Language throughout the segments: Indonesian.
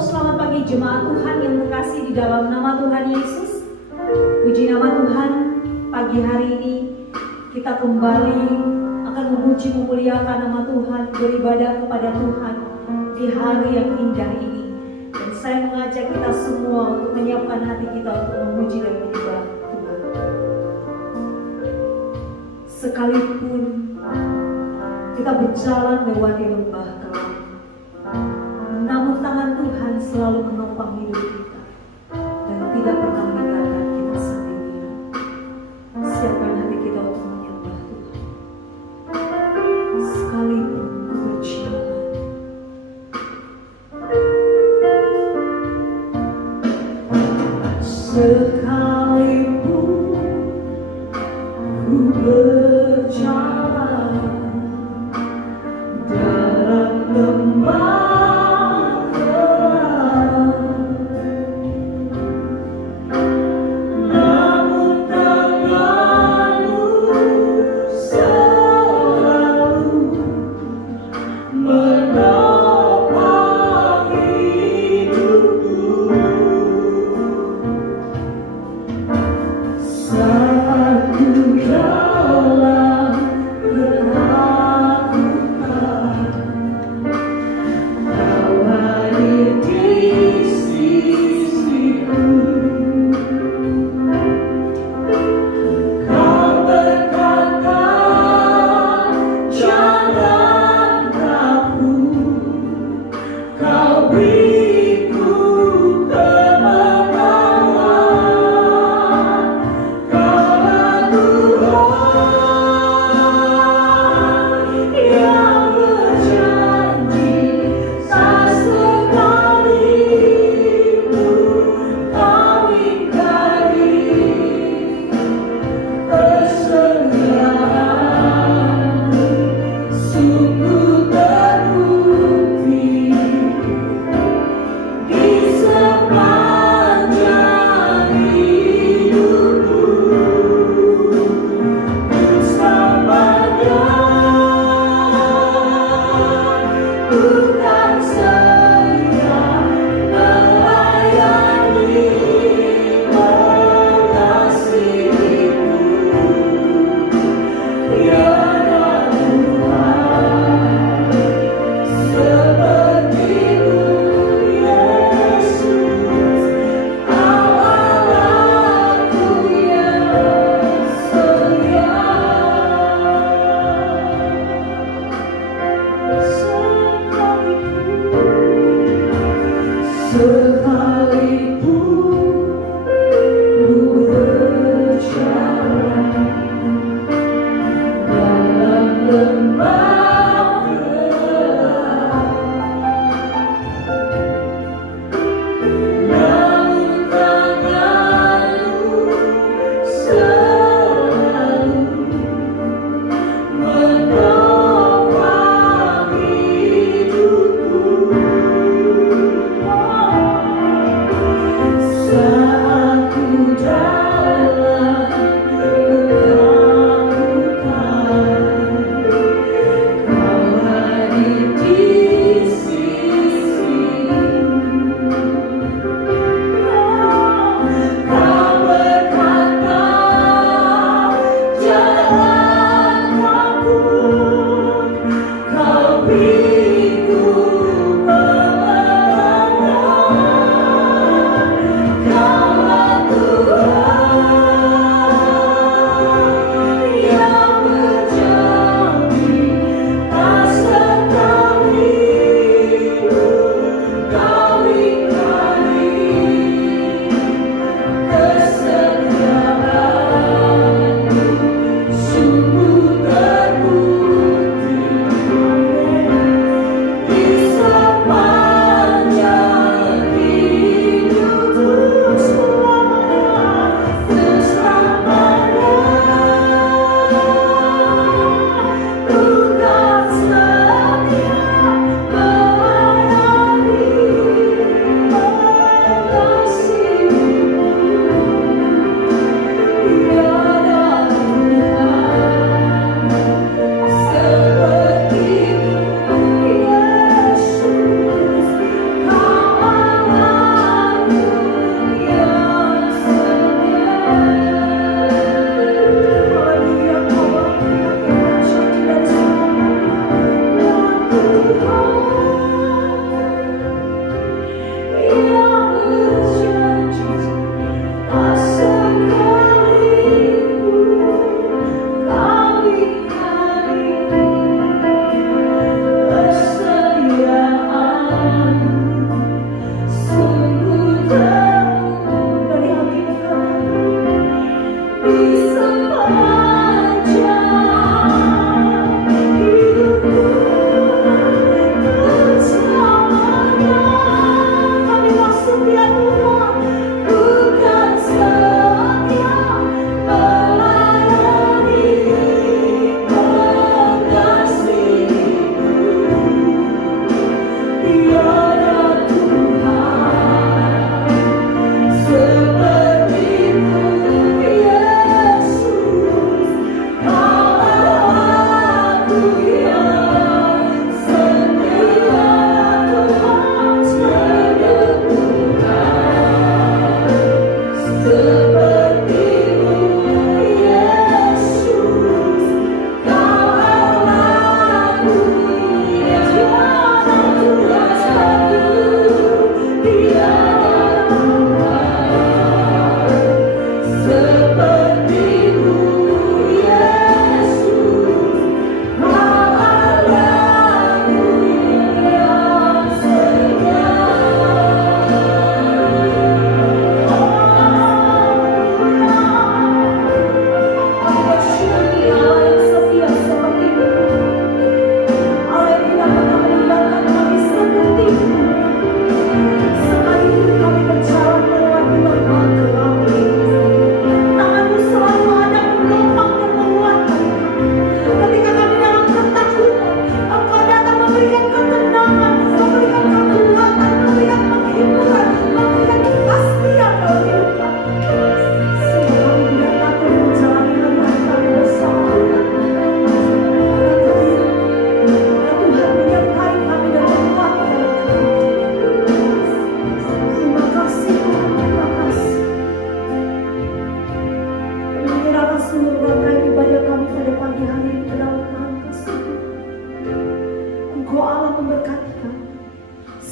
selamat pagi jemaat Tuhan yang terkasih di dalam nama Tuhan Yesus. Puji nama Tuhan, pagi hari ini kita kembali akan memuji memuliakan nama Tuhan, beribadah kepada Tuhan di hari yang indah ini. Dan saya mengajak kita semua untuk menyiapkan hati kita untuk memuji dan menyembah Tuhan. Sekalipun kita berjalan lewati lembah kelam, namun tangan Tuhan selalu menopang hidup kita dan tidak pernah meninggalkan kita sendirian. Siapkan hati kita untuk menyembah Tuhan. Sekalipun ku berjalan, sekalipun ku berjalan dalam lembah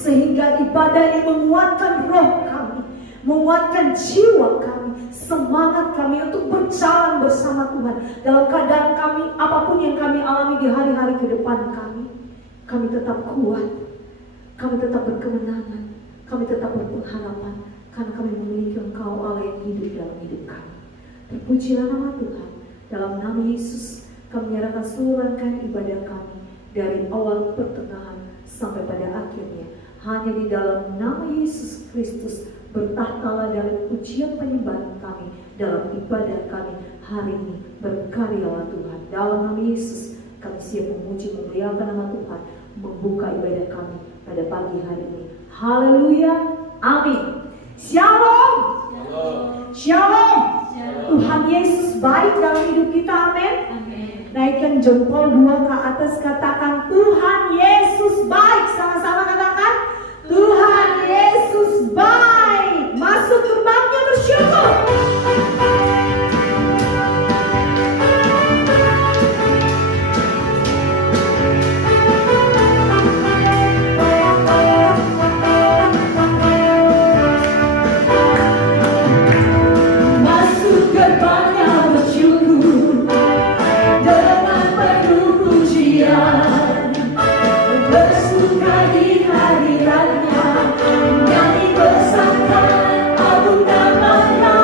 sehingga ibadah ini menguatkan roh kami, menguatkan jiwa kami, semangat kami untuk berjalan bersama Tuhan dalam keadaan kami, apapun yang kami alami di hari-hari ke depan kami tetap kuat, kami tetap berkemenangan, kami tetap berpengharapan, karena kami memiliki Engkau Allah yang hidup dalam hidup kami. Terpujilah nama Tuhan. Dalam nama Yesus kami menyerahkan seluruh rangkaian ibadah kami dari awal, pertengahan sampai pada akhirnya. Hanya di dalam nama Yesus Kristus bertahtalah dalam pujian penyembahan kami, dalam ibadah kami hari ini. Berkaryalah Tuhan. Dalam nama Yesus kami siap memuji, memuliakan nama Tuhan, membuka ibadah kami pada pagi hari ini. Haleluya, amin. Shalom. Shalom. Tuhan Yesus baik dalam hidup kita, amin. Naikkan jempol 2 ke atas, katakan Tuhan Yesus baik. Sama-sama katakan Tuhan Yesus baik. Masuk gerbangnya bersyukur. Hadiratnya, nyanyi bersama agung namanya.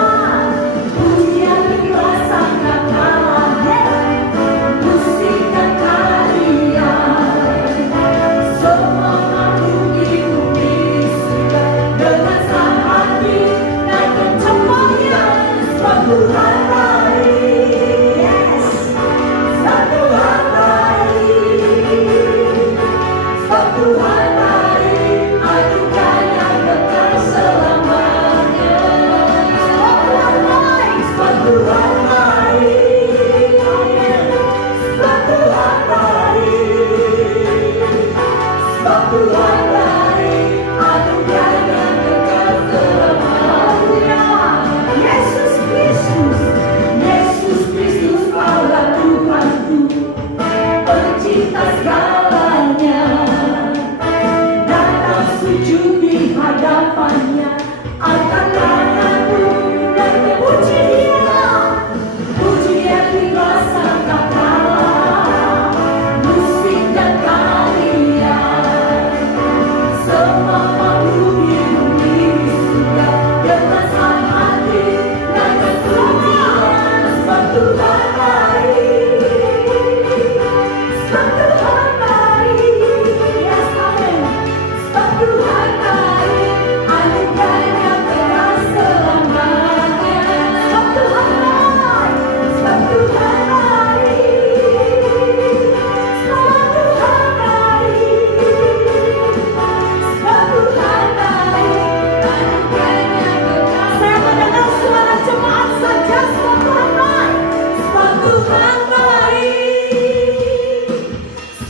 Tuhan baik, sebab Tuhan baik, yes amen. Sebab Tuhan baik, anugerahnya kekal selamanya. Sebab Tuhan baik, sebab Tuhan baik, sebab Tuhan baik, sebab Tuhan baik, anugerahnya kekal. Saya mendengar suara jemaat saja, sebab Tuhan baik, sebab Tuhan baik,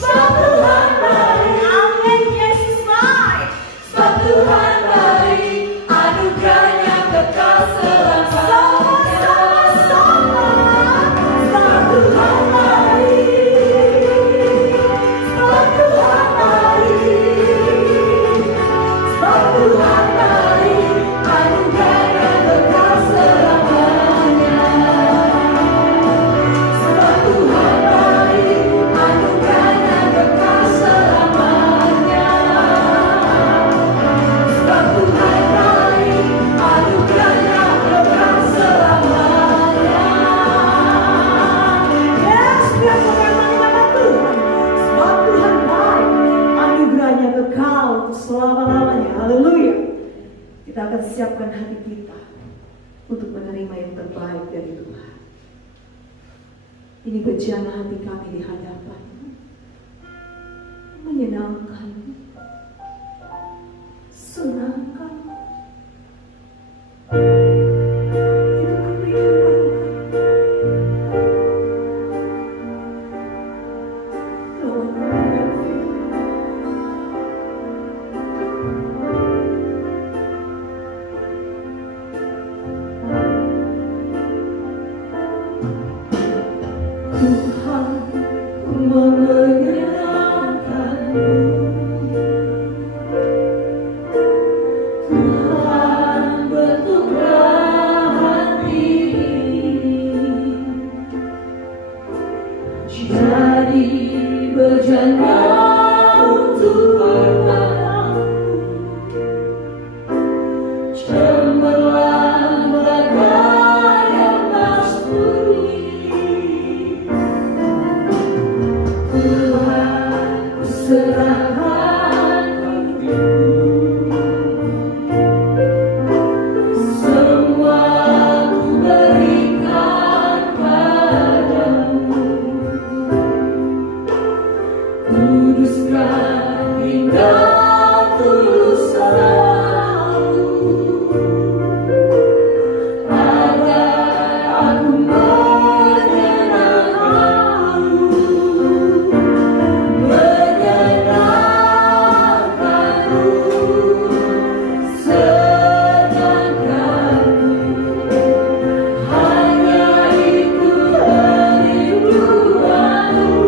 sebab Tuhan baik, amin, Yesus baik, sebab Tuhan baik, anugerahnya kekal selamanya. Sama-sama, sebab Tuhan baik, sebab Tuhan baik, sebab Tuhan baik, anugerahnya kekal selamanya. Sebab Tuhan baik, anugerahnya kekal selamanya. Sebab Tuhan baik, anugerahnya kekal selamanya. Yes, biar mengenang nama Tuhan. Sebab Tuhan baik, anugerahnya kekal untuk selama-lamanya. Haleluya. Kita akan siapkan hati kita untuk menerima yang terbaik dari Tuhan. Ini bejana hati kami di hadapan, menyenangkan, senangkan. Itu kerinduan kami. Tuhan mengerti. Tuhan menyenangkanmu, Tuhan bentuklah hati jadi bejana untuk anakmu, cemerlang bagai emas putih. Tuhan serahkan hidupku, semua ku berikan padamu. Kuduskan hingga tulus selalu, agar aku menyenangkanmu, menyenangkanmu, senangkanmu. Hanya itu kerinduanku,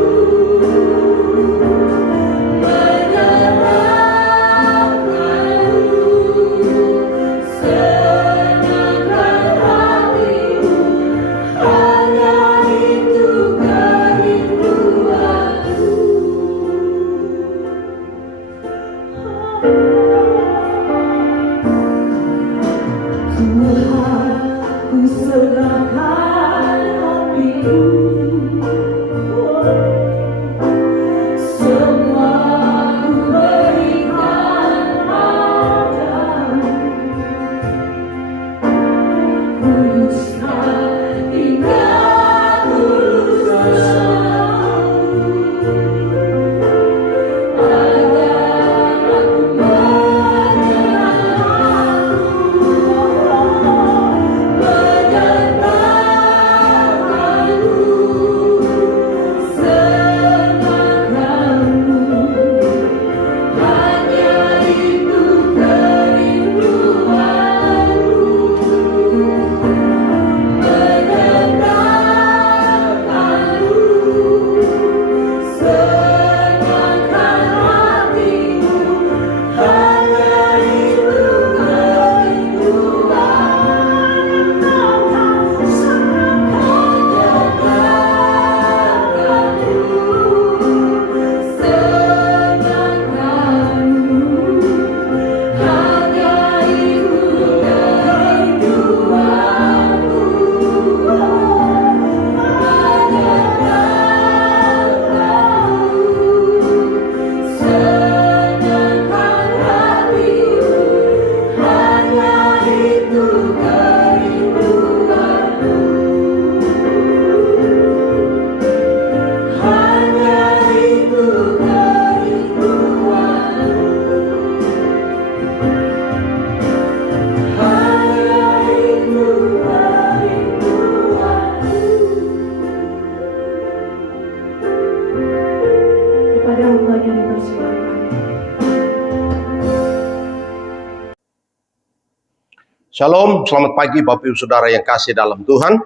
Shalom, selamat pagi Bapak Ibu Saudara yang kasih dalam Tuhan.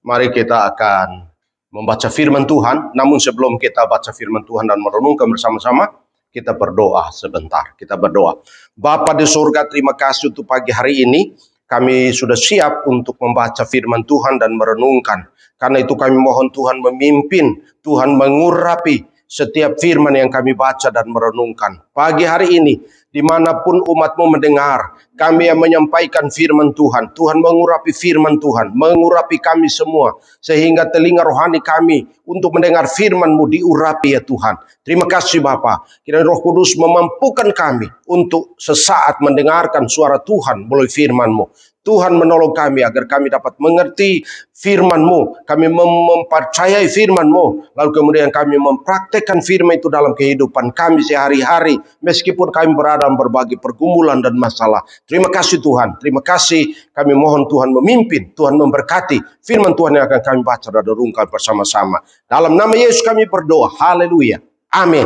Mari kita akan membaca firman Tuhan. Namun sebelum kita baca firman Tuhan dan merenungkan bersama-sama, kita berdoa sebentar. Kita berdoa. Bapa di surga, terima kasih untuk pagi hari ini. Kami sudah siap untuk membaca firman Tuhan dan merenungkan. Karena itu kami mohon Tuhan memimpin, Tuhan mengurapi setiap firman yang kami baca dan merenungkan. Pagi hari ini, dimanapun umat-Mu mendengar, kami yang menyampaikan firman Tuhan, Tuhan mengurapi firman Tuhan, mengurapi kami semua, sehingga telinga rohani kami untuk mendengar firman-Mu diurapi ya Tuhan. Terima kasih Bapa. Kiranya Roh Kudus memampukan kami untuk sesaat mendengarkan suara Tuhan melalui firman-Mu. Tuhan menolong kami agar kami dapat mengerti firman-Mu, kami mempercayai firman-Mu, lalu kemudian kami mempraktekkan firman itu dalam kehidupan kami sehari-hari, meskipun kami berada dalam berbagai pergumulan dan masalah. Terima kasih Tuhan, terima kasih. Kami mohon Tuhan memimpin, Tuhan memberkati firman Tuhan yang akan kami baca dan renungkan bersama-sama. Dalam nama Yesus kami berdoa, haleluya, amin.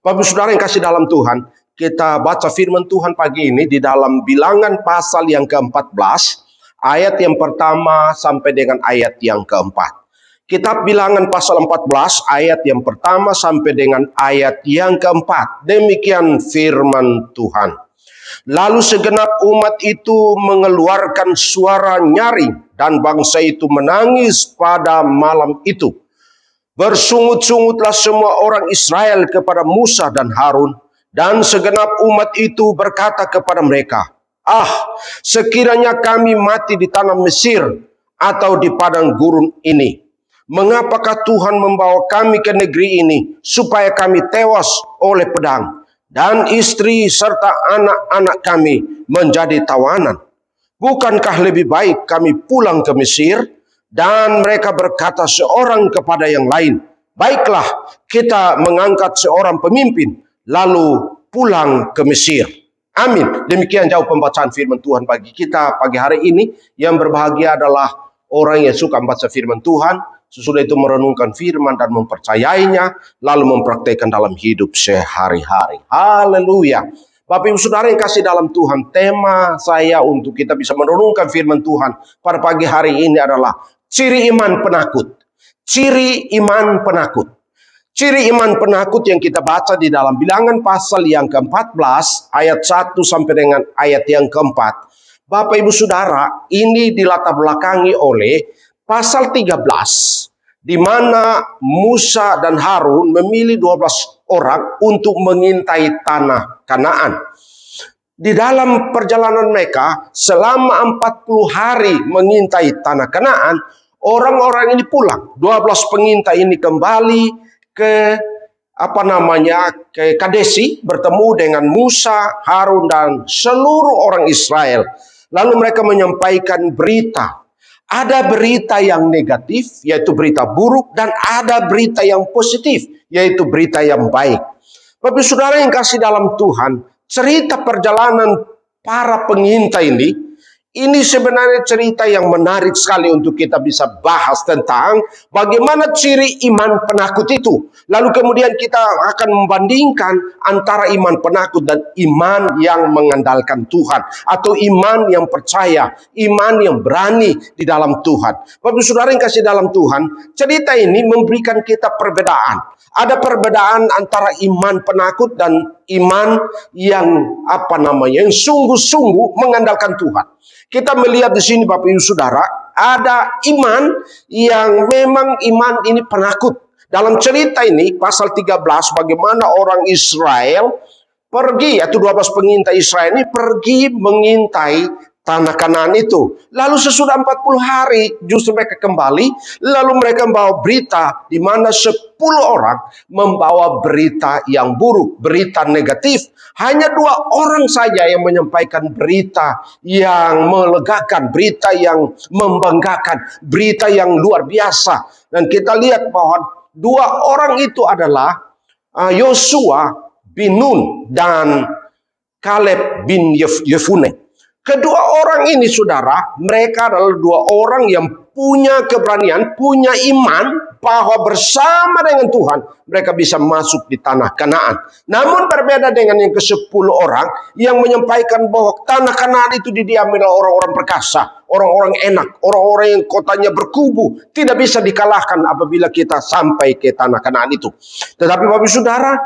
Bapak Saudara yang kasih dalam Tuhan, kita baca firman Tuhan pagi ini di dalam Bilangan pasal yang ke-14, ayat yang pertama sampai dengan ayat yang keempat. Kitab Bilangan pasal 14, ayat yang pertama sampai dengan ayat yang keempat. Demikian firman Tuhan. Lalu segenap umat itu mengeluarkan suara nyaring, dan bangsa itu menangis pada malam itu. Bersungut-sungutlah semua orang Israel kepada Musa dan Harun, dan segenap umat itu berkata kepada mereka, sekiranya kami mati di tanah Mesir atau di padang gurun ini, mengapakah Tuhan membawa kami ke negeri ini supaya kami tewas oleh pedang, dan istri serta anak-anak kami menjadi tawanan? Bukankah lebih baik kami pulang ke Mesir? Dan mereka berkata seorang kepada yang lain, baiklah, kita mengangkat seorang pemimpin, lalu pulang ke Mesir. Amin. Demikian jauh pembacaan firman Tuhan bagi kita pagi hari ini. Yang berbahagia adalah orang yang suka membaca firman Tuhan, sesudah itu merenungkan firman dan mempercayainya, lalu mempraktekkan dalam hidup sehari-hari. Haleluya. Bapak Ibu Saudara yang kasih dalam Tuhan, tema saya untuk kita bisa merenungkan firman Tuhan pada pagi hari ini adalah ciri iman penakut. Ciri iman penakut. Ciri iman penakut yang kita baca di dalam Bilangan pasal yang ke-14 ayat 1 sampai dengan ayat yang keempat. Bapak Ibu Saudara, ini dilatar belakangi oleh pasal 13 di mana Musa dan Harun memilih 12 orang untuk mengintai tanah Kanaan. Di dalam perjalanan mereka selama 40 hari mengintai tanah Kanaan, orang-orang ini pulang. 12 pengintai ini kembali ke Kadesi, bertemu dengan Musa, Harun dan seluruh orang Israel. Lalu mereka menyampaikan berita. Ada berita yang negatif, yaitu berita buruk, dan ada berita yang positif, yaitu berita yang baik. Bapak Saudara yang kasih dalam Tuhan, cerita perjalanan para pengintai ini sebenarnya cerita yang menarik sekali untuk kita bisa bahas tentang bagaimana ciri iman penakut itu. Lalu kemudian kita akan membandingkan antara iman penakut dan iman yang mengandalkan Tuhan. Atau iman yang percaya, iman yang berani di dalam Tuhan. Bapak Saudara yang kasih dalam Tuhan, cerita ini memberikan kita perbedaan. Ada perbedaan antara iman penakut dan iman yang yang sungguh-sungguh mengandalkan Tuhan. Kita melihat di sini Bapak Ibu Saudara, ada iman yang memang iman ini penakut. Dalam cerita ini pasal 13 bagaimana orang Israel pergi, yaitu 12 pengintai Israel ini pergi mengintai tanah Kanaan itu. Lalu sesudah 40 hari justru mereka kembali, lalu mereka membawa berita di mana 10 orang membawa berita yang buruk, berita negatif. Hanya 2 orang saja yang menyampaikan berita yang melegakan, berita yang membanggakan, berita yang luar biasa. Dan kita lihat bahwa 2 orang itu adalah Yosua bin Nun dan Kaleb bin Yefune. Kedua orang ini saudara, mereka adalah 2 orang yang punya keberanian, punya iman bahwa bersama dengan Tuhan mereka bisa masuk di tanah Kanaan. Namun berbeda dengan yang ke-10 orang yang menyampaikan bahwa tanah Kanaan itu didiami oleh orang-orang perkasa, orang-orang enak, orang-orang yang kotanya berkubu, tidak bisa dikalahkan apabila kita sampai ke tanah Kanaan itu. Tetapi Bapak Saudara,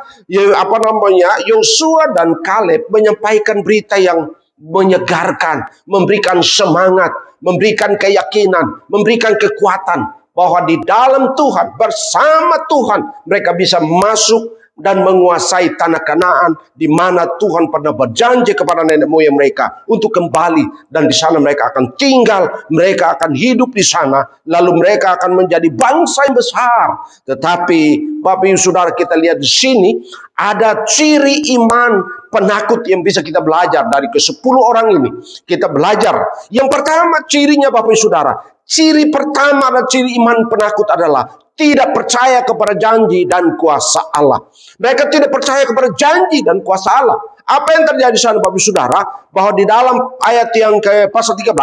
Yosua dan Kaleb menyampaikan berita yang menyegarkan, memberikan semangat, memberikan keyakinan, memberikan kekuatan bahwa di dalam Tuhan, bersama Tuhan, mereka bisa masuk dan menguasai tanah Kanaan di mana Tuhan pernah berjanji kepada nenek moyang mereka untuk kembali, dan di sana mereka akan tinggal, mereka akan hidup di sana, lalu mereka akan menjadi bangsa yang besar. Tetapi Bapak Ibu Saudara, kita lihat di sini ada ciri iman penakut yang bisa kita belajar dari ke-10 orang ini. Kita belajar. Yang pertama cirinya Bapak Ibu Saudara, ciri pertama dan ciri iman penakut adalah tidak percaya kepada janji dan kuasa Allah. Mereka tidak percaya kepada janji dan kuasa Allah. Apa yang terjadi di sana Bapak Ibu Saudara? Bahwa di dalam ayat yang ke pasal 13,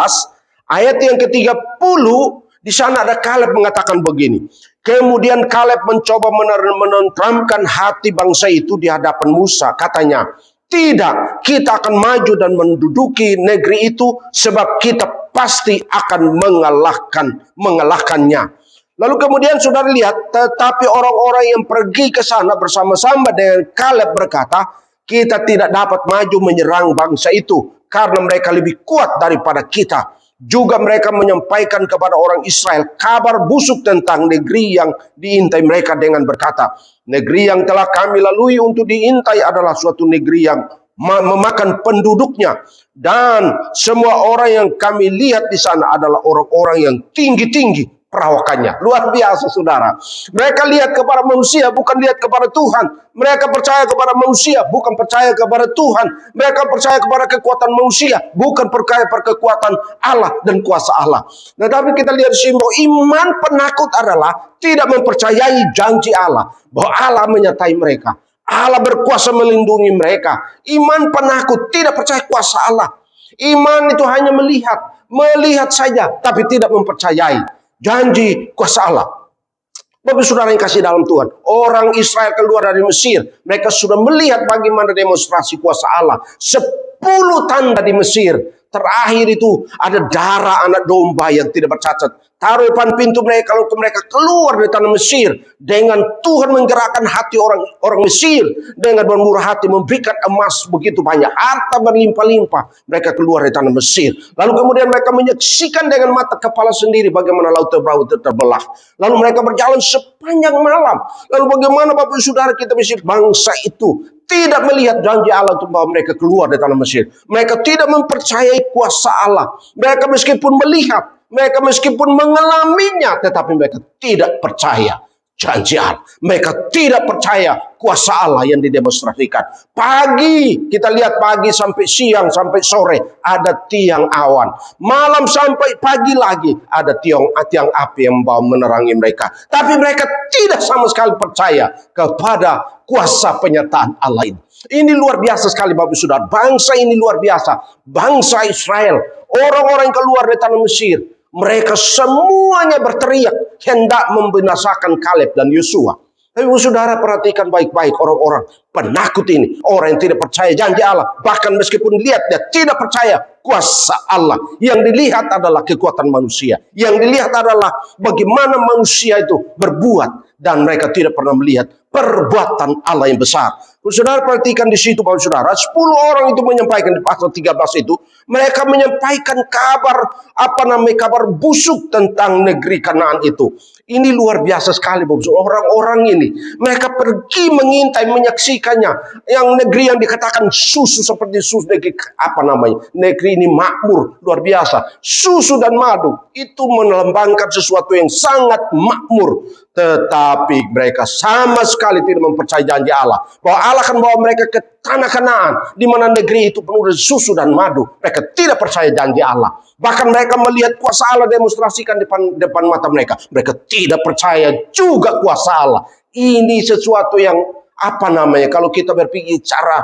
ayat yang ke-30, di sana ada Kaleb mengatakan begini. Kemudian Kaleb mencoba menenteramkan hati bangsa itu di hadapan Musa. Katanya, tidak, kita akan maju dan menduduki negeri itu sebab kita pasti akan mengalahkannya. Lalu kemudian saudara lihat, tetapi orang-orang yang pergi ke sana bersama-sama dengan Kaleb berkata, kita tidak dapat maju menyerang bangsa itu karena mereka lebih kuat daripada kita. Juga mereka menyampaikan kepada orang Israel kabar busuk tentang negeri yang diintai mereka dengan berkata, negeri yang telah kami lalui untuk diintai adalah suatu negeri yang memakan penduduknya, dan semua orang yang kami lihat di sana adalah orang-orang yang tinggi-tinggi perawakannya. Luar biasa saudara. Mereka lihat kepada manusia, bukan lihat kepada Tuhan. Mereka percaya kepada manusia, bukan percaya kepada Tuhan. Mereka percaya kepada kekuatan manusia, bukan percaya pada kekuatan Allah dan kuasa Allah. Tetapi kita lihat simbol iman penakut adalah tidak mempercayai janji Allah, bahwa Allah menyertai mereka, Allah berkuasa melindungi mereka. Iman penakut tidak percaya kuasa Allah. Iman itu hanya melihat saja, tapi tidak mempercayai janji kuasa Allah. Bapak saudara yang kasih dalam Tuhan, orang Israel keluar dari Mesir, mereka sudah melihat bagaimana demonstrasi kuasa Allah. 10 tanda di Mesir. Terakhir itu ada darah anak domba yang tidak bercacat. Taruh depan pintu mereka kalau mereka keluar dari tanah Mesir. Dengan Tuhan menggerakkan hati orang Mesir. Dengan bermurah hati memberikan emas begitu banyak. Harta berlimpah-limpah. Mereka keluar dari tanah Mesir. Lalu kemudian mereka menyaksikan dengan mata kepala sendiri bagaimana laut terbelah. Lalu mereka berjalan sepanjang malam. Lalu bagaimana Bapak Saudara kita Mesir, bangsa itu tidak melihat janji Allah untuk bahwa mereka keluar dari tanah Mesir. Mereka tidak mempercayai kuasa Allah. Mereka meskipun melihat, mereka meskipun mengalaminya, tetapi mereka tidak percaya janji Allah. Mereka tidak percaya kuasa Allah yang didemonstrasikan. Pagi, kita lihat pagi sampai siang, sampai sore, ada tiang awan. Malam sampai pagi lagi, ada tiang api yang membawa menerangi mereka. Tapi mereka tidak sama sekali percaya kepada kuasa penyertaan Allah ini. Ini luar biasa sekali Bapak Saudara. Bangsa ini luar biasa. Bangsa Israel, orang-orang yang keluar dari tanah Mesir, mereka semuanya berteriak hendak membinasakan Kaleb dan Yosua. Tapi saudara perhatikan baik-baik orang-orang penakut ini. Orang yang tidak percaya janji Allah. Bahkan meskipun lihat, dia tidak percaya kuasa Allah. Yang dilihat adalah kekuatan manusia. Yang dilihat adalah bagaimana manusia itu berbuat. Dan mereka tidak pernah melihat perbuatan Allah yang besar. Saudara perhatikan di situ Bapak Saudara, 10 orang itu menyampaikan di pasal 13 itu, mereka menyampaikan kabar busuk tentang negeri Kanaan itu. Ini luar biasa sekali Bapak Saudara. Orang-orang ini, mereka pergi mengintai, menyaksikannya. Yang negeri yang dikatakan susu seperti susu negeri negeri ini makmur, luar biasa. Susu dan madu itu melambangkan sesuatu yang sangat makmur. Tetapi mereka sama sekali tidak mempercayai janji Allah, bahwa Allah akan bawa mereka ke tanah Kanaan, di mana negeri itu penuh dengan susu dan madu. Mereka tidak percaya janji Allah. Bahkan mereka melihat kuasa Allah demonstrasikan depan mata mereka. Mereka tidak percaya juga kuasa Allah. Ini sesuatu yang kalau kita berpikir cara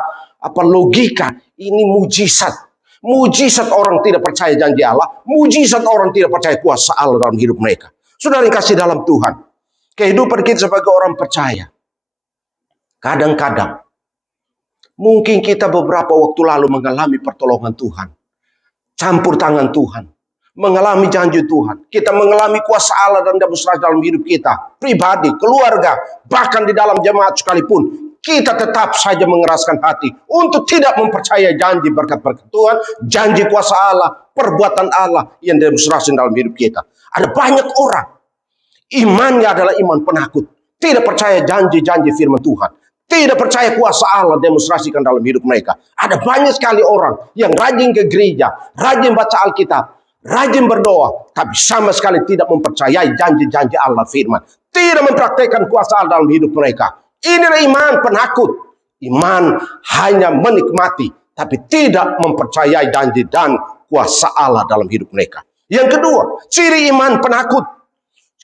logika, ini mujizat. Mujizat orang tidak percaya janji Allah, mujizat orang tidak percaya kuasa Allah dalam hidup mereka. Saudara yang kasih dalam Tuhan, kehidupan kita sebagai orang percaya, kadang-kadang mungkin kita beberapa waktu lalu mengalami pertolongan Tuhan, campur tangan Tuhan, mengalami janji Tuhan. Kita mengalami kuasa Allah dan demonstrasi dalam hidup kita, pribadi, keluarga, bahkan di dalam jemaat sekalipun. Kita tetap saja mengeraskan hati untuk tidak mempercayai janji berkat-berkat Tuhan, janji kuasa Allah, perbuatan Allah yang demonstrasi dalam hidup kita. Ada banyak orang, imannya adalah iman penakut, tidak percaya janji-janji firman Tuhan, tidak percaya kuasa Allah demonstrasikan dalam hidup mereka. Ada banyak sekali orang yang rajin ke gereja, rajin baca Alkitab, rajin berdoa, tapi sama sekali tidak mempercayai janji-janji Allah firman, tidak mempraktekkan kuasa Allah dalam hidup mereka. Inilah iman penakut. Iman hanya menikmati, tapi tidak mempercayai janji dan kuasa Allah dalam hidup mereka. Yang kedua, ciri iman penakut.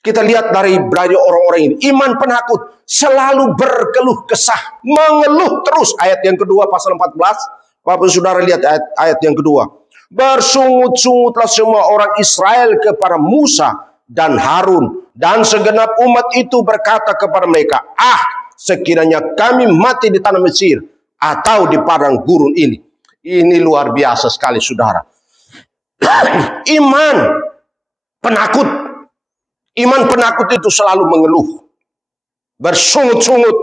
Kita lihat dari orang-orang ini. Iman penakut selalu berkeluh kesah, mengeluh terus. Ayat yang kedua pasal 14. Bapak saudara lihat ayat yang kedua. Bersungut-sungutlah semua orang Israel kepada Musa dan Harun, dan segenap umat itu berkata kepada mereka, sekiranya kami mati di tanah Mesir atau di padang gurun ini. Ini luar biasa sekali saudara. Iman penakut. Iman penakut itu selalu mengeluh, bersungut-sungut,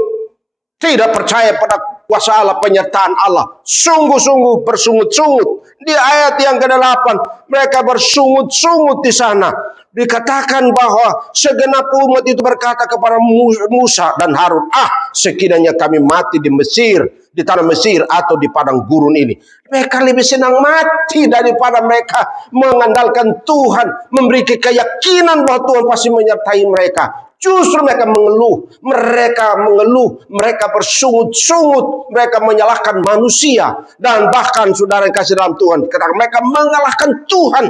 tidak percaya pada kuasa Allah, penyertaan Allah. Sungguh-sungguh bersungut-sungut. Di ayat yang ke-8 mereka bersungut-sungut di sana. Dikatakan bahwa segenap umat itu berkata kepada Musa dan Harun, sekiranya kami mati di Mesir, di tanah Mesir atau di padang gurun ini. Mereka lebih senang mati daripada mereka mengandalkan Tuhan, memberi keyakinan bahwa Tuhan pasti menyertai mereka. Justru mereka mengeluh, mereka bersungut-sungut, mereka menyalahkan manusia, dan bahkan saudara yang kasih dalam Tuhan, mereka mengalahkan Tuhan.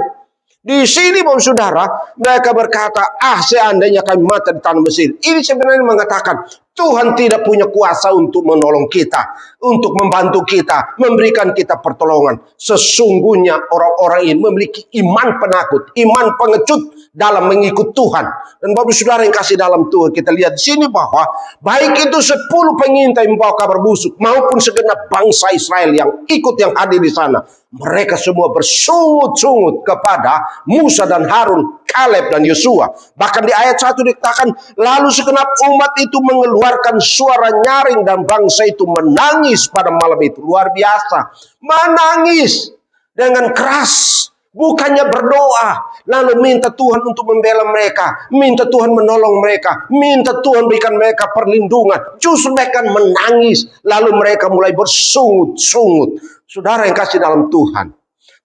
Di sini Bapak Saudara, mereka berkata, seandainya kami mati di tanah Mesir. Ini sebenarnya mengatakan Tuhan tidak punya kuasa untuk menolong kita, untuk membantu kita, memberikan kita pertolongan. Sesungguhnya orang-orang ini memiliki iman penakut, iman pengecut dalam mengikut Tuhan. Dan Bapak Saudara yang kasih dalam Tuhan, kita lihat di sini bahwa baik itu 10 pengintai membawa kabar busuk maupun segenap bangsa Israel yang ikut, yang hadir di sana, mereka semua bersungut-sungut kepada Musa dan Harun, Kaleb dan Yosua. Bahkan di ayat 1 dikatakan, lalu segenap umat itu mengeluarkan suara nyaring dan bangsa itu menangis pada malam itu. Luar biasa, menangis dengan keras. Bukannya berdoa, lalu minta Tuhan untuk membela mereka, minta Tuhan menolong mereka, minta Tuhan berikan mereka perlindungan. Justru mereka menangis, lalu mereka mulai bersungut-sungut. Saudara yang kasih dalam Tuhan,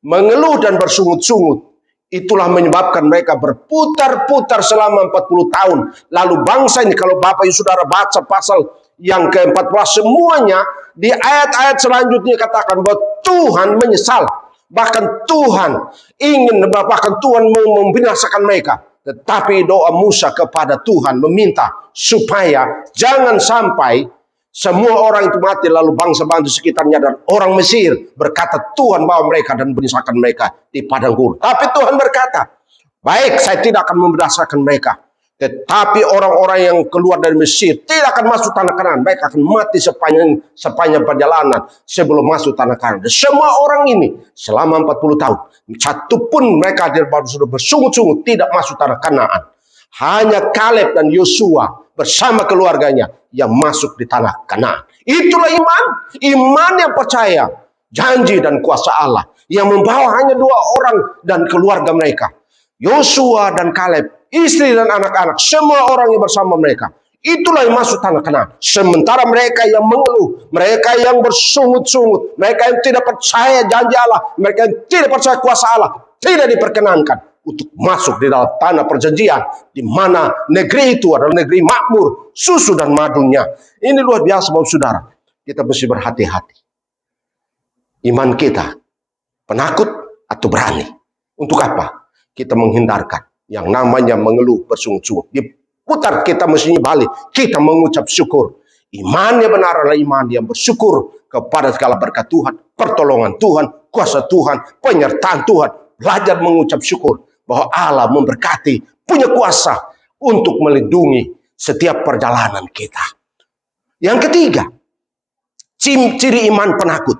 mengeluh dan bersungut-sungut, itulah menyebabkan mereka berputar-putar selama 40 tahun. Lalu bangsa ini, kalau Bapak Ibu Saudara baca pasal yang ke-14 semuanya, di ayat-ayat selanjutnya katakan bahwa Tuhan menyesal. Bahkan Tuhan mau membinasakan mereka. Tetapi doa Musa kepada Tuhan meminta supaya jangan sampai semua orang itu mati, lalu bangsa-bangsa sekitarnya dan orang Mesir berkata Tuhan bawa mereka dan membinasakan mereka di padang gurun. Tapi Tuhan berkata, baik, saya tidak akan membinasakan mereka. Tetapi orang-orang yang keluar dari Mesir tidak akan masuk tanah Kanaan. Mereka akan mati sepanjang perjalanan sebelum masuk tanah Kanaan. Dan semua orang ini selama 40 tahun, satu pun mereka sudah bersungut-sungut tidak masuk tanah Kanaan. Hanya Kaleb dan Yosua bersama keluarganya yang masuk di tanah Kanaan. Itulah iman. Iman yang percaya janji dan kuasa Allah, yang membawa hanya 2 orang dan keluarga mereka, Yosua dan Kaleb, istri dan anak-anak, semua orang yang bersama mereka. Itulah yang masuk tanah Kanaan. Sementara mereka yang mengeluh, mereka yang bersungut-sungut, mereka yang tidak percaya janji Allah, mereka yang tidak percaya kuasa Allah, tidak diperkenankan untuk masuk di dalam tanah perjanjian, di mana negeri itu adalah negeri makmur, susu dan madunya. Ini luar biasa Bapak Saudara. Kita mesti berhati-hati. Iman kita penakut atau berani? Untuk apa? Kita menghindarkan yang namanya mengeluh, bersungut-sungut. Diputar, kita mestinya balik. Kita mengucap syukur. Iman yang benar adalah iman yang bersyukur kepada segala berkat Tuhan, pertolongan Tuhan, kuasa Tuhan, penyertaan Tuhan. Belajar mengucap syukur bahwa Allah memberkati, punya kuasa untuk melindungi setiap perjalanan kita. Yang ketiga, ciri iman penakut.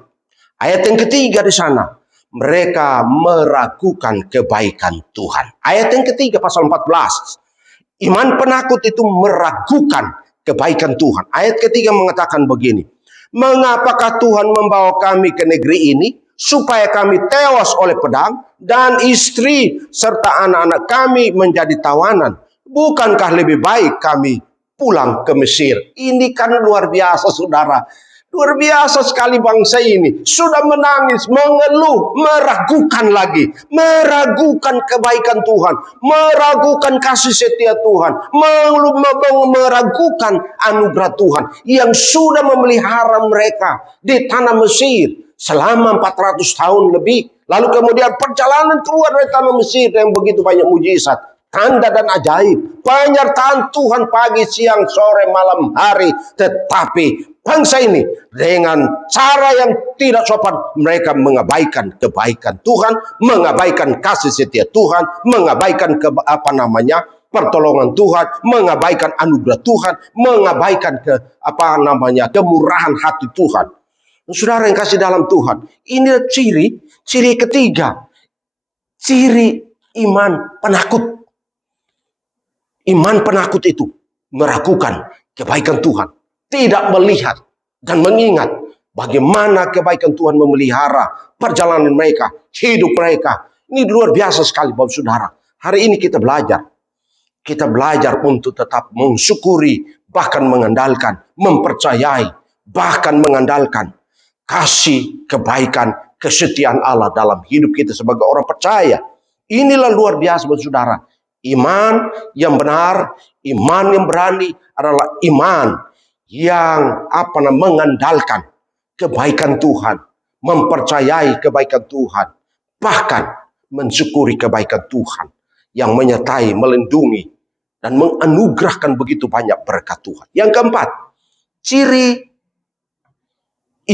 Ayat yang ketiga di sana, mereka meragukan kebaikan Tuhan. Ayat yang ketiga pasal 14. Iman penakut itu meragukan kebaikan Tuhan. Ayat ketiga mengatakan begini. Mengapakah Tuhan membawa kami ke negeri ini supaya kami tewas oleh pedang dan istri serta anak-anak kami menjadi tawanan? Bukankah lebih baik kami pulang ke Mesir? Ini kan luar biasa, saudara. Luar biasa sekali bangsa ini. Sudah menangis, mengeluh, meragukan lagi. Meragukan kebaikan Tuhan. Meragukan kasih setia Tuhan. Meragukan anugerah Tuhan. Yang sudah memelihara mereka di tanah Mesir selama 400 tahun lebih. Lalu kemudian perjalanan keluar dari tanah Mesir yang begitu banyak mujizat, tanda dan ajaib, penyertaan Tuhan pagi, siang, sore, malam, hari. Tetapi bangsa ini dengan cara yang tidak sopan, mereka mengabaikan kebaikan Tuhan, mengabaikan kasih setia Tuhan, mengabaikan pertolongan Tuhan, mengabaikan anugerah Tuhan, mengabaikan kemurahan hati Tuhan. Saudara yang kasih dalam Tuhan, ini ciri ketiga, ciri iman penakut. Iman penakut itu meragukan kebaikan Tuhan. Tidak melihat dan mengingat bagaimana kebaikan Tuhan memelihara perjalanan mereka, hidup mereka. Ini luar biasa sekali Bapak Saudara. Hari ini kita belajar. Kita belajar untuk tetap mensyukuri, bahkan mengandalkan, mempercayai, bahkan mengandalkan kasih, kebaikan, kesetiaan Allah dalam hidup kita sebagai orang percaya. Inilah luar biasa Bapak Saudara. Iman yang benar, iman yang berani adalah iman yang mengandalkan kebaikan Tuhan, mempercayai kebaikan Tuhan, bahkan mensyukuri kebaikan Tuhan yang menyertai, melindungi, dan menganugerahkan begitu banyak berkat Tuhan. Yang keempat, ciri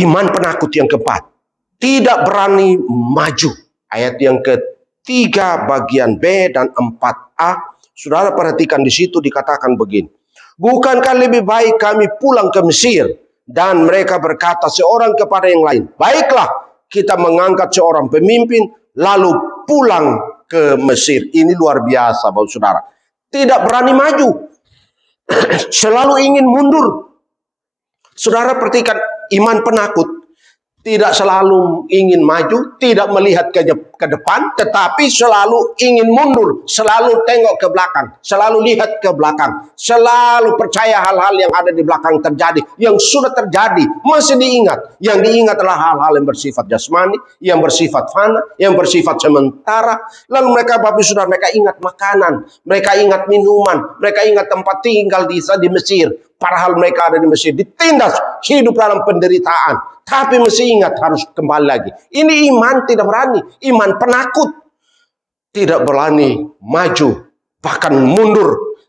iman penakut yang keempat, tidak berani maju. Ayat yang ketiga bagian B dan 4a. Saudara perhatikan di situ dikatakan begini. Bukankah lebih baik kami pulang ke Mesir? Dan mereka berkata seorang kepada yang lain, baiklah kita mengangkat seorang pemimpin lalu pulang ke Mesir. Ini luar biasa Bapak Saudara. Tidak berani maju. Selalu ingin mundur. Saudara perhatikan iman penakut. Tidak selalu ingin maju, tidak melihat ke depan, tetapi selalu ingin mundur, selalu tengok ke belakang, selalu lihat ke belakang, selalu percaya hal-hal yang ada di belakang terjadi, yang sudah terjadi, masih diingat. Yang diingat adalah hal-hal yang bersifat jasmani, yang bersifat fana, yang bersifat sementara. Lalu mereka, Bapak Saudara, mereka ingat makanan, mereka ingat minuman, mereka ingat tempat tinggal di Mesir. Padahal mereka ada di Mesir, ditindas, hidup dalam penderitaan. Tapi masih ingat harus kembali lagi. Ini iman tidak berani, iman penakut. Tidak berani maju, bahkan mundur.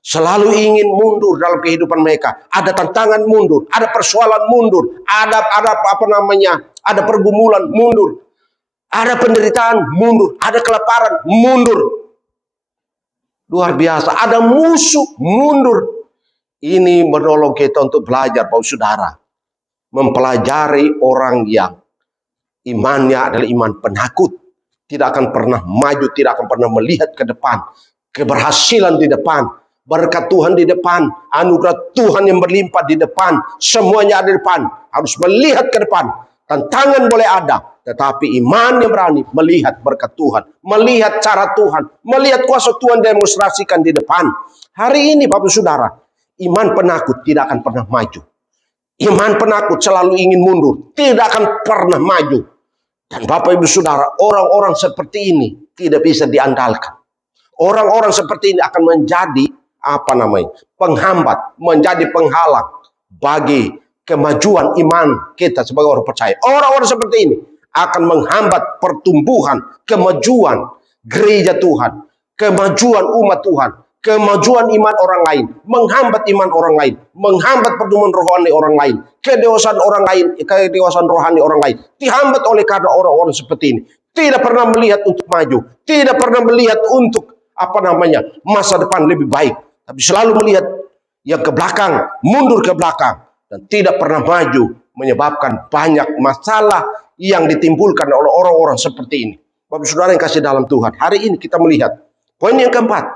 Selalu ingin mundur dalam kehidupan mereka. Ada tantangan mundur, ada persoalan mundur, ada pergumulan mundur. Ada penderitaan mundur, ada kelaparan mundur. Luar biasa, ada musuh mundur. Ini menolong kita untuk belajar, Bapak Saudara. Mempelajari orang yang imannya adalah iman penakut. Tidak akan pernah maju, tidak akan pernah melihat ke depan. Keberhasilan di depan. Berkat Tuhan di depan. Anugerah Tuhan yang berlimpah di depan. Semuanya ada di depan. Harus melihat ke depan. Tantangan boleh ada. Tetapi iman yang berani melihat berkat Tuhan. Melihat cara Tuhan. Melihat kuasa Tuhan demonstrasikan di depan. Hari ini Bapak Saudara. Iman penakut tidak akan pernah maju. Iman penakut selalu ingin mundur. Tidak akan pernah maju. Dan Bapak Ibu Saudara, orang-orang seperti ini tidak bisa diandalkan. Orang-orang seperti ini akan menjadi penghambat, menjadi penghalang bagi kemajuan iman kita sebagai orang percaya. Orang-orang seperti ini akan menghambat pertumbuhan, kemajuan gereja Tuhan, kemajuan umat Tuhan, kemajuan iman orang lain, menghambat iman orang lain, menghambat pertumbuhan rohani orang lain, kedewasaan orang lain, kedewasaan rohani orang lain, dihambat oleh karena orang-orang seperti ini. Tidak pernah melihat untuk maju, tidak pernah melihat untuk masa depan lebih baik, tapi selalu melihat yang ke belakang, mundur ke belakang, dan tidak pernah maju, menyebabkan banyak masalah yang ditimbulkan oleh orang-orang seperti ini. Bapak saudara yang kasih dalam Tuhan, hari ini kita melihat poin yang keempat,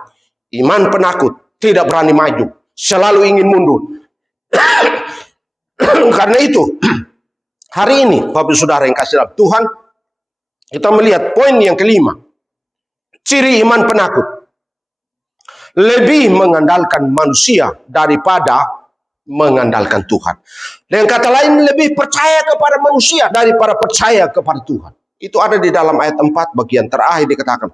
iman penakut, tidak berani maju, selalu ingin mundur. Karena itu, hari ini Bapak saudara yang kasih dalam Tuhan, kita melihat poin yang kelima, ciri iman penakut, lebih mengandalkan manusia daripada mengandalkan Tuhan. Dengan kata lain, lebih percaya kepada manusia daripada percaya kepada Tuhan. Itu ada di dalam ayat 4 bagian terakhir dikatakan,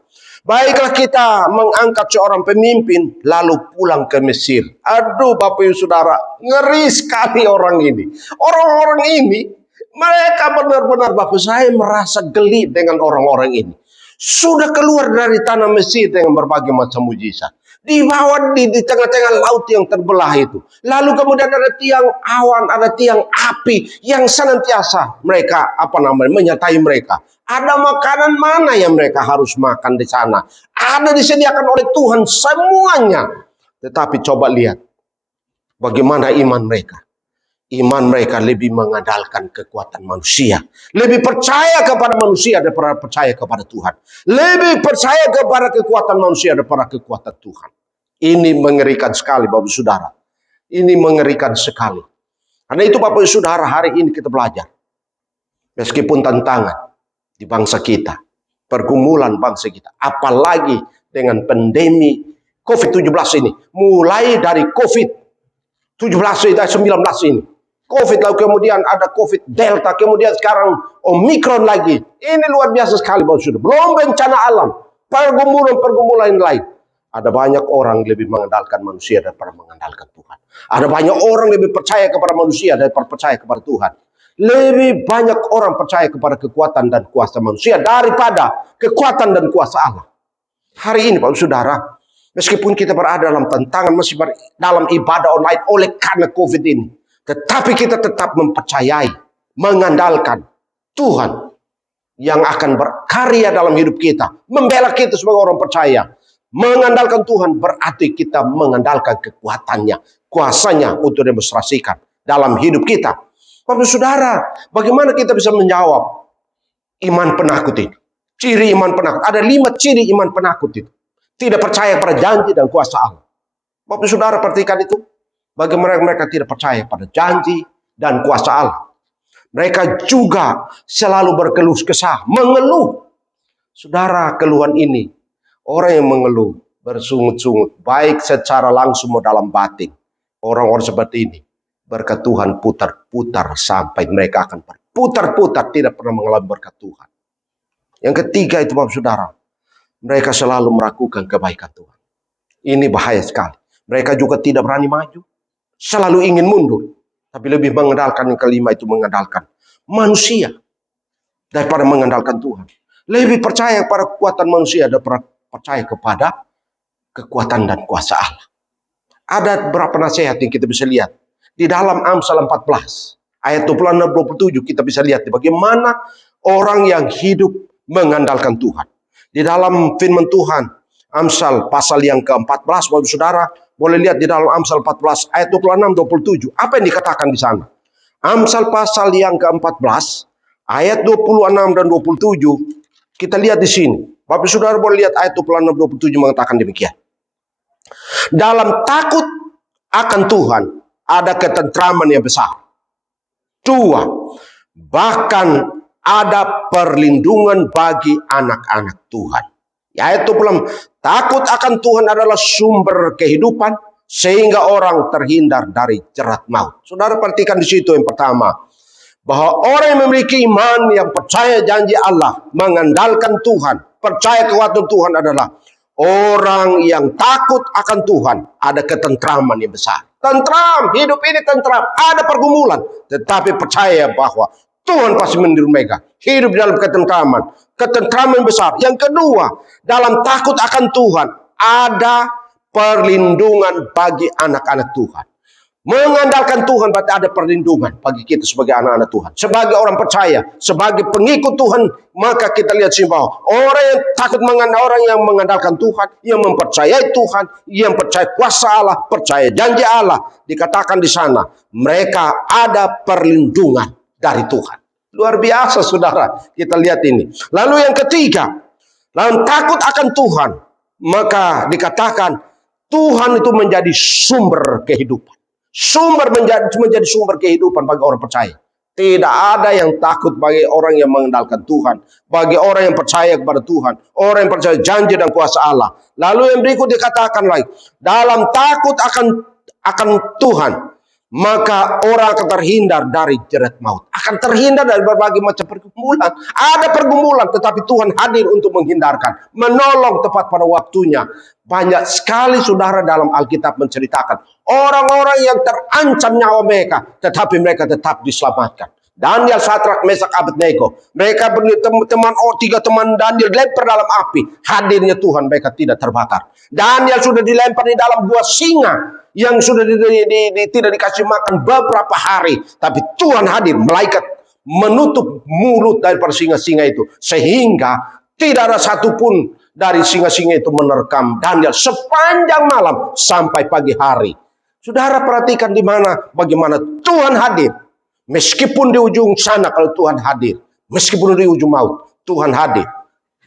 baiklah kita mengangkat seorang pemimpin lalu pulang ke Mesir. Aduh Bapak Ibu Saudara, ngeri sekali orang ini. Orang-orang ini, mereka benar-benar Bapak, saya merasa geli dengan orang-orang ini. Sudah keluar dari tanah Mesir dengan berbagai macam mujizat. Dibawa di tengah-tengah laut yang terbelah itu. Lalu kemudian ada tiang awan, ada tiang api yang senantiasa mereka menyertai mereka. Ada makanan mana yang mereka harus makan di sana. Ada disediakan oleh Tuhan semuanya. Tetapi coba lihat bagaimana iman mereka. Iman mereka lebih mengandalkan kekuatan manusia. Lebih percaya kepada manusia daripada percaya kepada Tuhan. Lebih percaya kepada kekuatan manusia daripada kekuatan Tuhan. Ini mengerikan sekali Bapak Saudara. Ini mengerikan sekali. Karena itu Bapak Saudara, hari ini kita belajar. Meskipun tantangan di bangsa kita, pergumulan bangsa kita, apalagi dengan pandemi COVID-17 ini. Mulai dari COVID-19 ini. COVID, lalu kemudian ada COVID Delta, kemudian sekarang Omikron lagi. Ini luar biasa sekali Bapak Saudara. Belum bencana alam, pergumulan lain. Ada banyak orang lebih mengandalkan manusia daripada mengandalkan Tuhan. Ada banyak orang lebih percaya kepada manusia daripada percaya kepada Tuhan. Lebih banyak orang percaya kepada kekuatan dan kuasa manusia daripada kekuatan dan kuasa Allah. Hari ini Bapak Saudara, meskipun kita berada dalam tantangan, masih dalam ibadah online oleh karena COVID ini, tetapi kita tetap mempercayai, mengandalkan Tuhan yang akan berkarya dalam hidup kita, membela kita sebagai orang percaya. Mengandalkan Tuhan berarti kita mengandalkan kekuatannya, kuasanya untuk demonstrasikan dalam hidup kita. Bapak Saudara, bagaimana kita bisa menjawab iman penakut ini? Ciri iman penakut. Ada 5 ciri iman penakut itu. Tidak percaya pada janji dan kuasa Allah. Bapak Saudara perhatikan itu. Bagaimana mereka tidak percaya pada janji dan kuasa Allah. Mereka juga selalu berkeluh kesah, mengeluh. Saudara, keluhan ini, orang yang mengeluh, bersungut-sungut, baik secara langsung maupun dalam batin. Orang-orang seperti ini, berkat Tuhan putar-putar sampai mereka akan berputar-putar, tidak pernah mengalami berkat Tuhan. Yang ketiga itu Bapak Saudara, mereka selalu meragukan kebaikan Tuhan. Ini bahaya sekali. Mereka juga tidak berani maju. Selalu ingin mundur. Tapi lebih mengandalkan yang kelima itu mengandalkan manusia daripada mengandalkan Tuhan. Lebih percaya pada kekuatan manusia daripada percaya kepada kekuatan dan kuasa Allah. Ada beberapa nasihat yang kita bisa lihat. Di dalam Amsal 14 ayat 26-27 kita bisa lihat bagaimana orang yang hidup mengandalkan Tuhan. Di dalam firman Tuhan, Amsal pasal yang ke-14, Bapak Saudara, boleh lihat di dalam Amsal 14 ayat 26-27. Apa yang dikatakan di sana? Amsal pasal yang ke-14 ayat 26 dan 27. Kita lihat di sini. Bapak Saudara boleh lihat ayat 26-27 mengatakan demikian. Dalam takut akan Tuhan ada ketentraman yang besar. 2. Bahkan ada perlindungan bagi anak-anak Tuhan. Ayat 26, takut akan Tuhan adalah sumber kehidupan sehingga orang terhindar dari jerat maut. Saudara perhatikan di situ yang pertama, bahwa orang yang memiliki iman yang percaya janji Allah, mengandalkan Tuhan, percaya kekuatan Tuhan adalah orang yang takut akan Tuhan, ada ketentraman yang besar. Tentram, hidup ini tentram, ada pergumulan, tetapi percaya bahwa Tuhan pasti mendidik mereka. Hidup dalam ketentraman besar. Yang kedua, dalam takut akan Tuhan, ada perlindungan bagi anak-anak Tuhan. Mengandalkan Tuhan berarti ada perlindungan bagi kita sebagai anak-anak Tuhan. Sebagai orang percaya, sebagai pengikut Tuhan, maka kita lihat sini bahwa orang yang takut orang yang mengandalkan Tuhan, yang mempercayai Tuhan, yang percaya kuasa Allah, percaya janji Allah, dikatakan di sana, mereka ada perlindungan dari Tuhan. Luar biasa saudara, kita lihat ini. Lalu yang ketiga, lalu takut akan Tuhan, maka dikatakan Tuhan itu menjadi sumber kehidupan. Menjadi sumber kehidupan bagi orang percaya. Tidak ada yang takut bagi orang yang mengandalkan Tuhan, bagi orang yang percaya kepada Tuhan, orang yang percaya janji dan kuasa Allah. Lalu yang berikut dikatakan lagi, dalam takut akan Tuhan, maka orang akan terhindar dari jerat maut, akan terhindar dari berbagai macam pergumulan. Ada pergumulan, tetapi Tuhan hadir untuk menghindarkan, menolong tepat pada waktunya. Banyak sekali saudara dalam Alkitab menceritakan orang-orang yang terancam nyawa mereka, tetapi mereka tetap diselamatkan. Daniel, Sadrak, Mesak, Abednego, mereka tiga teman Daniel dilempar dalam api. Hadirnya Tuhan, mereka tidak terbakar. Daniel sudah dilempar di dalam gua singa yang sudah tidak dikasih makan beberapa hari, tapi Tuhan hadir, malaikat menutup mulut daripada singa-singa itu, sehingga tidak ada satupun dari singa-singa itu menerkam Daniel sepanjang malam sampai pagi hari. Saudara perhatikan bagaimana Tuhan hadir. Meskipun di ujung sana kalau Tuhan hadir, meskipun di ujung maut Tuhan hadir.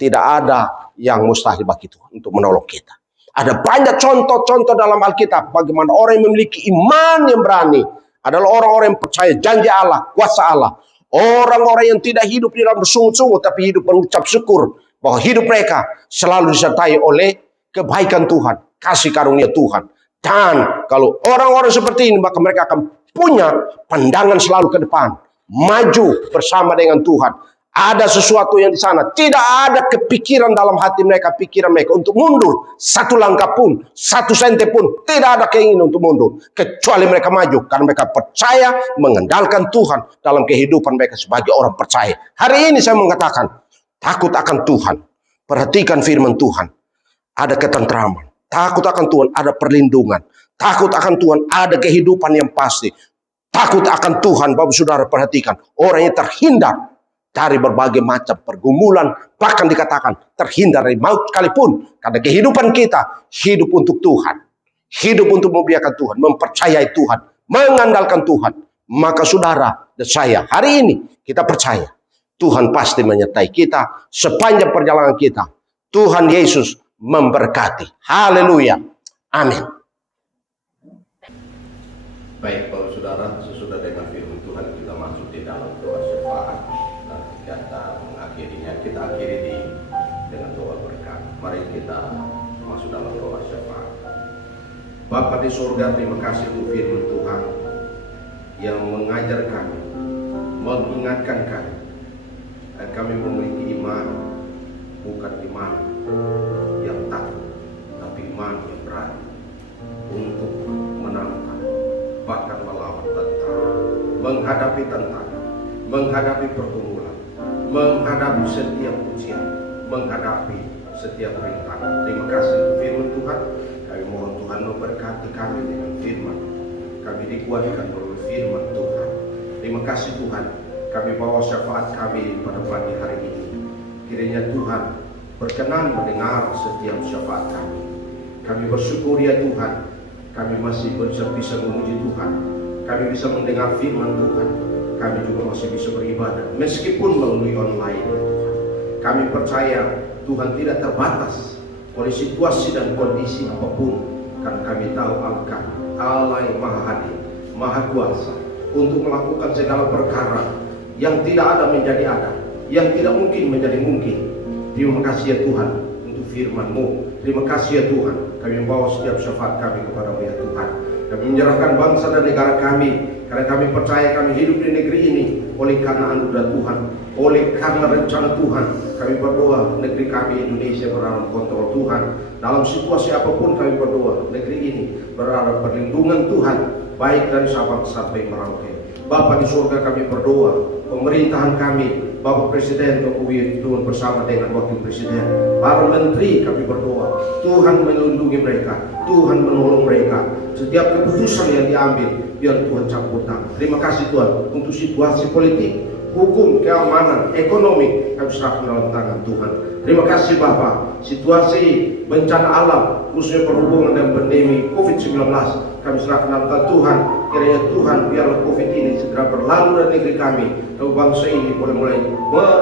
Tidak ada yang mustahil bagi Tuhan untuk menolong kita. Ada banyak contoh-contoh dalam Alkitab bagaimana orang yang memiliki iman yang berani adalah orang-orang yang percaya janji Allah, kuasa Allah. Orang-orang yang tidak hidup di dalam bersungut-sungut, tapi hidup mengucap syukur bahwa hidup mereka selalu disertai oleh kebaikan Tuhan, kasih karunia Tuhan. Dan kalau orang-orang seperti ini, maka mereka akan punya pandangan selalu ke depan, maju bersama dengan Tuhan. Ada sesuatu yang di sana. Tidak ada kepikiran dalam hati mereka, pikiran mereka untuk mundur. Satu langkah pun, satu senti pun. Tidak ada keinginan untuk mundur. Kecuali mereka maju. Karena mereka percaya mengandalkan Tuhan dalam kehidupan mereka sebagai orang percaya. Hari ini saya mengatakan, takut akan Tuhan. Perhatikan firman Tuhan. Ada ketentraman. Takut akan Tuhan, ada perlindungan. Takut akan Tuhan, ada kehidupan yang pasti. Takut akan Tuhan, Bapak Saudara perhatikan. Orang yang terhindar dari berbagai macam pergumulan, bahkan dikatakan terhindar dari maut sekalipun. Karena kehidupan kita hidup untuk Tuhan, hidup untuk memuliakan Tuhan, mempercayai Tuhan, mengandalkan Tuhan. Maka saudara dan saya hari ini kita percaya Tuhan pasti menyertai kita sepanjang perjalanan kita. Tuhan Yesus memberkati. Haleluya. Amin. Baik, Bapak Saudara, sesudah dengan firman Tuhan kita masuk di dalam doa syafaat. Kita mengakhirinya, kita akhiri dengan doa berkat. Mari kita masuk dalam doa syafaat. Bapa di surga, terima kasih untuk firman Tuhan yang mengajar kami, mengingatkan kami, dan kami memiliki iman, bukan iman yang takut, tapi iman yang berani untuk menangkap, bahkan melawan tentara, menghadapi tantangan, menghadapi pergumulan, menghadapi setiap ujian, menghadapi setiap rintangan. Terima kasih untuk firman Tuhan. Kami mohon Tuhan memberkati kami dengan firman. Kami dikuatkan oleh firman Tuhan. Terima kasih Tuhan. Kami bawa syafaat kami pada pagi hari ini. Kiranya Tuhan berkenan mendengar setiap syafaat kami. Kami bersyukur ya Tuhan. Kami masih bisa memuji Tuhan. Kami bisa mendengar firman Tuhan. Kami juga masih bisa beribadah meskipun melalui online ya Tuhan. Kami percaya Tuhan tidak terbatas oleh situasi dan kondisi apapun, karena kami tahu Allah yang maha hadir, maha kuasa untuk melakukan segala perkara yang tidak ada menjadi ada, yang tidak mungkin menjadi mungkin. Terima kasih ya Tuhan untuk firman-Mu. Terima kasih ya Tuhan. Kami membawa setiap syafaat kami kepada-Mu ya Tuhan. Kami menyerahkan bangsa dan negara kami, karena kami percaya kami hidup di negeri ini oleh karena anugerah Tuhan, oleh karena rencana Tuhan. Kami berdoa negeri kami Indonesia berada kontrol Tuhan. Dalam situasi apapun kami berdoa negeri ini berada perlindungan Tuhan, baik dari Sabang sampai Merauke. Bapa di surga, kami berdoa pemerintahan kami Bapak Presiden Jokowi Widodo bersama dengan Wakil Presiden, para menteri, kami berdoa Tuhan melindungi mereka, Tuhan menolong mereka. Setiap keputusan yang diambil biar Tuhan campur tangan. Terima kasih Tuhan untuk situasi politik, hukum, keamanan, ekonomi kami serahkan dalam tangan Tuhan. Terima kasih Bapak. Situasi bencana alam khususnya perhubungan dan pandemi COVID-19 kami serahkan dalam tangan Tuhan. Kiranya Tuhan biarlah COVID ini segera berlalu dari negeri kami, lalu bangsa ini boleh mulai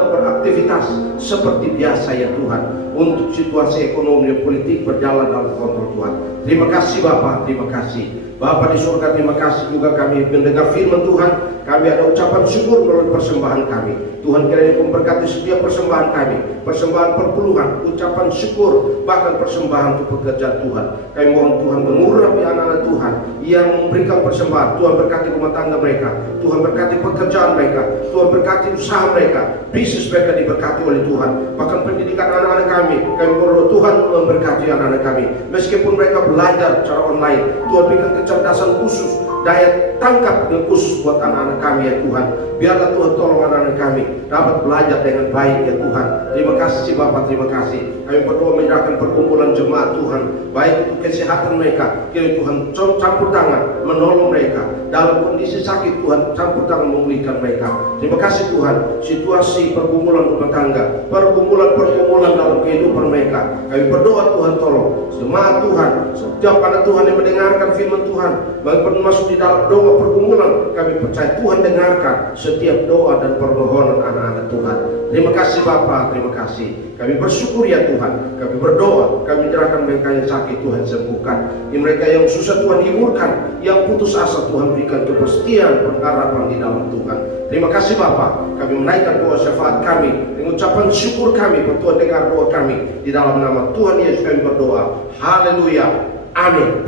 beraktivitas seperti biasa ya Tuhan, untuk situasi ekonomi dan politik berjalan dalam kontrol Tuhan. Terima kasih Bapak, terima kasih Bapak di surga. Terima kasih juga kami mendengar firman Tuhan. Kami ada ucapan syukur melalui persembahan kami. Tuhan kiranya memberkati setiap persembahan kami, persembahan perpuluhan, ucapan syukur, bahkan persembahan untuk pekerjaan Tuhan. Kami mohon Tuhan mengurapi anak-anak Tuhan yang memberikan persembahan. Tuhan berkati rumah tangga mereka, Tuhan berkati pekerjaan mereka, Tuhan berkati usaha mereka, bisnis mereka diberkati oleh Tuhan. Bahkan pendidikan anak-anak kami berdoa Tuhan memberkati anak-anak kami. Meskipun mereka belajar secara online, Tuhan berikan kecerdasan khusus, daya tangkap yang khusus buat anak-anak kami ya Tuhan. Biarlah Tuhan tolong anak-anak kami dapat belajar dengan baik ya Tuhan. Terima kasih Bapak, terima kasih. Kami berdoa menyerahkan perkumpulan jemaat Tuhan, baik untuk kesehatan mereka, kiranya Tuhan campur tangan menolong mereka. Dalam kondisi sakit Tuhan campur tangan memulihkan mereka. Terima kasih Tuhan. Situasi pergumulan rumah tangga, pergumulan dalam kehidupan mereka, kami berdoa Tuhan tolong jemaat Tuhan, setiap anak Tuhan yang mendengarkan firman Tuhan, bahkan masuk di dalam doa pergumulan, kami percaya Tuhan dengarkan setiap doa dan permohonan anak-anak Tuhan. Terima kasih Bapa, terima kasih. Kami bersyukur ya Tuhan. Kami berdoa, kami menyerahkan mereka yang sakit Tuhan sembuhkan, mereka yang susah Tuhan hiburkan, yang putus asa Tuhan berikan kepastian pengharapan di dalam Tuhan. Terima kasih Bapa. Kami menaikkan doa syafaat kami, mengucapkan syukur kami, Tuhan dengar doa kami. Di dalam nama Tuhan Yesus kami berdoa. Haleluya. Amin.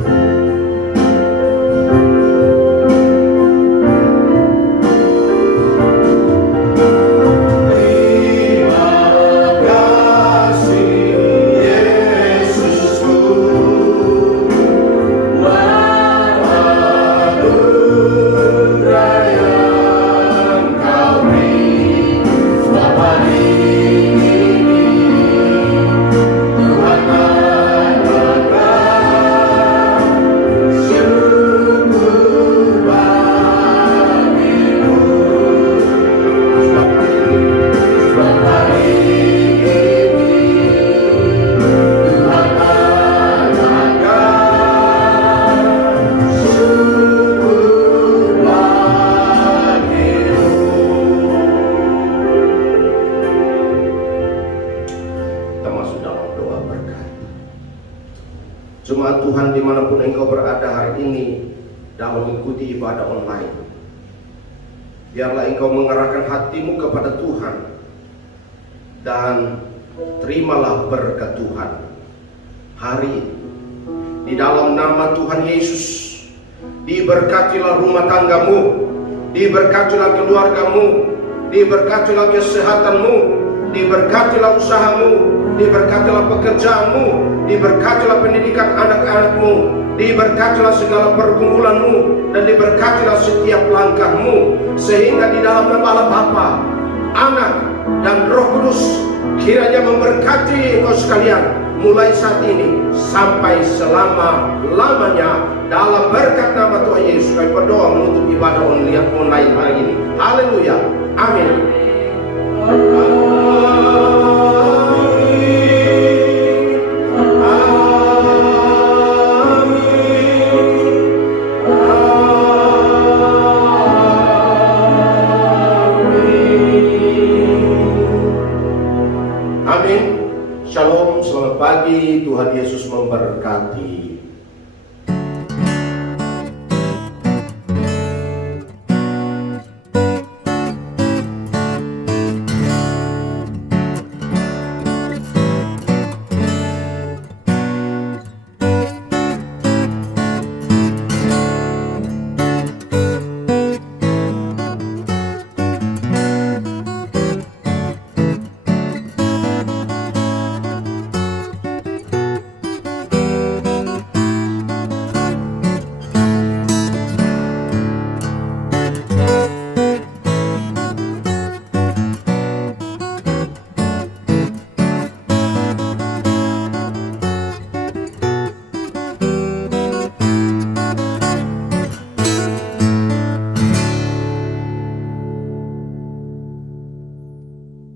Jemaat Tuhan dimanapun engkau berada hari ini dalam mengikuti ibadah online, biarlah engkau mengarahkan hatimu kepada Tuhan dan terimalah berkat Tuhan hari ini. Di dalam nama Tuhan Yesus, diberkatilah rumah tanggamu, diberkatilah keluargamu, diberkatilah kesehatanmu, diberkatilah usahamu, diberkatilah pekerjaanmu, diberkatilah pendidikan anak-anakmu, diberkatilah segala pergumulanmu, dan diberkatilah setiap langkahmu, sehingga di dalam nama Allah Bapa, Anak, dan Roh Kudus kiranya memberkati engkau sekalian mulai saat ini sampai selama-lamanya. Dalam berkat nama Tuhan Yesus kami berdoa menutup ibadah online hari ini. Haleluya. Amin. Amin. Shalom, selamat pagi. Tuhan Yesus memberkati.